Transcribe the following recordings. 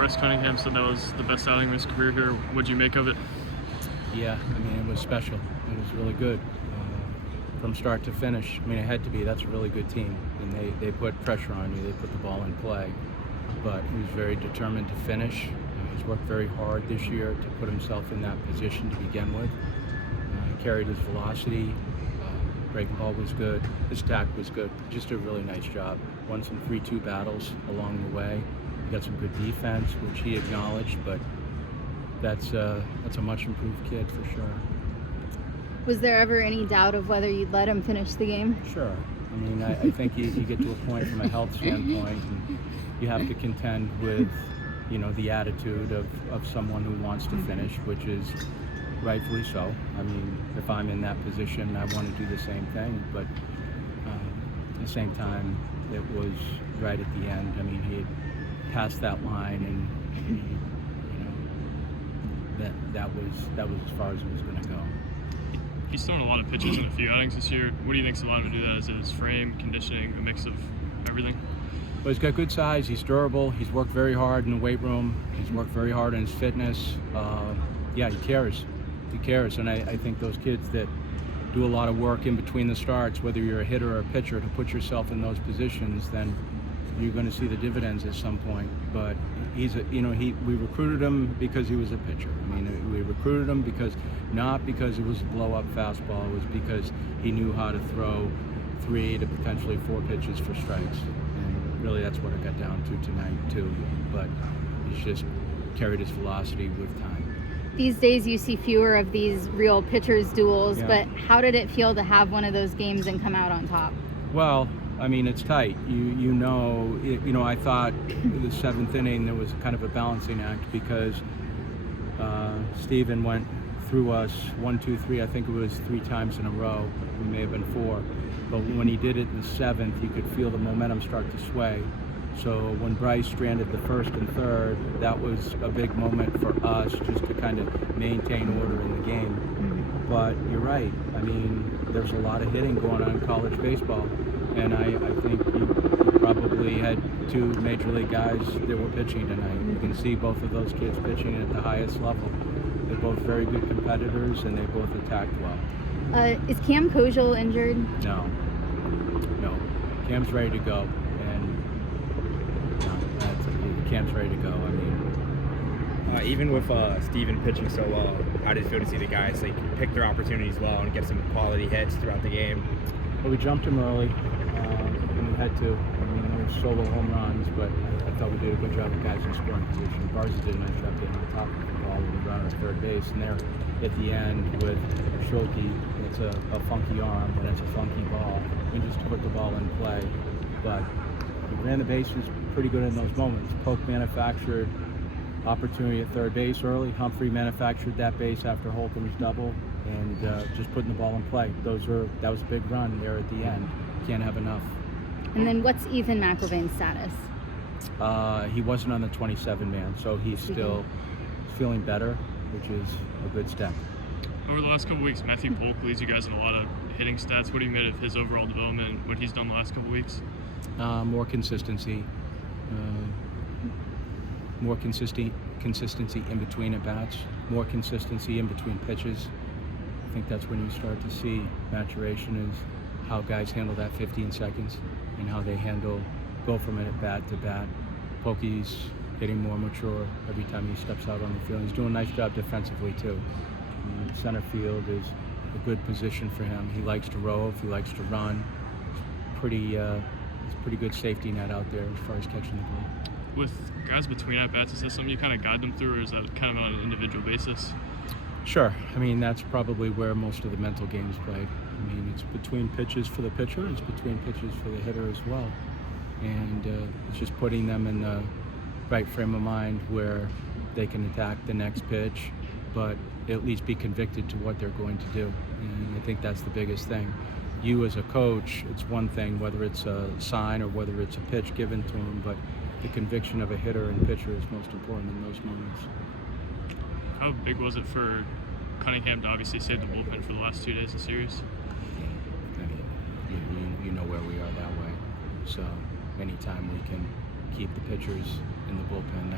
Bryce Cunningham said that was the best outing of his career here. What'd you make of it? Yeah, I mean, it was special. It was really good from start to finish. I mean, it had to be. That's a really good team, and they put pressure on you. They put the ball in play, but he was very determined to finish. He's worked very hard this year to put himself in that position to begin with. He carried his velocity. Breaking ball was good. His attack was good. Just a really nice job. Won some 3-2 battles along the way. He got some good defense, which he acknowledged, but that's a much improved kid for sure. Was there ever any doubt of whether you'd let him finish the game? Sure. I mean, I think you get to a point from a health standpoint, and you have to contend with, the attitude of someone who wants to finish, which is rightfully so. I mean, if I'm in that position, I want to do the same thing, but at the same time, it was right at the end. I mean, he had passed that line, and that was as far as it was going to go. He's thrown a lot of pitches in a few outings this year. What do you think's allowed him to do that? Is it his frame, conditioning, a mix of everything? Well, he's got good size. He's durable. He's worked very hard in the weight room. He's worked very hard on his fitness. He cares. He cares, and I think those kids that do a lot of work in between the starts, whether you're a hitter or a pitcher, to put yourself in those positions, then you're going to see the dividends at some point. But we recruited him because he was a pitcher. I mean, we recruited him not because it was a blow-up fastball. It was because he knew how to throw 3 to potentially 4 pitches for strikes. And really, that's what it got down to tonight too. But he's just carried his velocity with time. These days you see fewer of these real pitchers duels, Yeah. but how did it feel to have one of those games and come out on top? Well, I mean, it's tight. I thought in the 7th inning there was kind of a balancing act because Steven went through us 1, 2, 3. I think it was 3 times in a row. It may have been 4. But when he did it in the 7th, you could feel the momentum start to sway. So when Bryce stranded the 1st and 3rd, that was a big moment for us just to kind of maintain order in the game. Mm-hmm. But you're right. I mean, there's a lot of hitting going on in college baseball. And I think you probably had 2 major league guys that were pitching tonight. You can see both of those kids pitching at the highest level. They're both very good competitors, and they both attacked well. Is Cam Kojal injured? No. Cam's ready to go. Cam's ready to go. I mean, even with Steven pitching so well, how did it feel to see the guys pick their opportunities well and get some quality hits throughout the game? Well, we jumped him early, and we had to. I mean, there were solo home runs, but I thought we did a good job of guys in scoring position. Barza did a nice job getting on top of the ball with the runner at third base, and there at the end with Schulte, it's a funky arm and it's a funky ball. We just put the ball in play, but we ran the bases pretty good in those moments. Polk manufactured opportunity at third base early. Humphrey manufactured that base after Holcomb's double, and just putting the ball in play. That was a big run there at the end. Can't have enough. And then what's Ethan McIlvain's status? He wasn't on the 27-man, so he's still feeling better, which is a good step. Over the last couple weeks, Matthew Polk leads you guys in a lot of hitting stats. What do you made of his overall development and what he's done the last couple weeks? More consistency. More consistency in between at-bats, more consistency in between pitches. I think that's when you start to see maturation, is how guys handle that 15 seconds and how they go from at-bat to bat. Pokey's getting more mature every time he steps out on the field. He's doing a nice job defensively too. I mean, center field is a good position for him. He likes to rove, he likes to run. It's pretty good safety net out there as far as catching the ball. With guys between at-bats, is that something you kind of guide them through, or is that kind of on an individual basis? Sure. I mean, that's probably where most of the mental game is played. I mean, it's between pitches for the pitcher, it's between pitches for the hitter as well. And it's just putting them in the right frame of mind where they can attack the next pitch, but at least be convicted to what they're going to do. And I think that's the biggest thing. You as a coach, it's one thing whether it's a sign or whether it's a pitch given to them, but the conviction of a hitter and pitcher is most important in those moments. How big was it for Cunningham to obviously save the bullpen for the last 2 days of the series? I mean, you know where we are that way. So anytime we can keep the pitchers in the bullpen.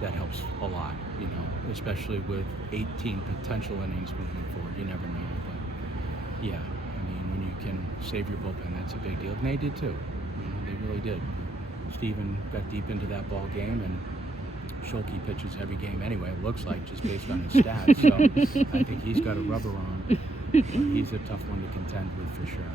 That helps a lot, especially with 18 potential innings moving forward. You never know, but yeah, when you can save your bullpen, that's a big deal. And they did too. They really did. Steven got deep into that ball game, and Schulke pitches every game anyway, it looks like, just based on his stats. So I think he's got a rubber on. But he's a tough one to contend with for sure.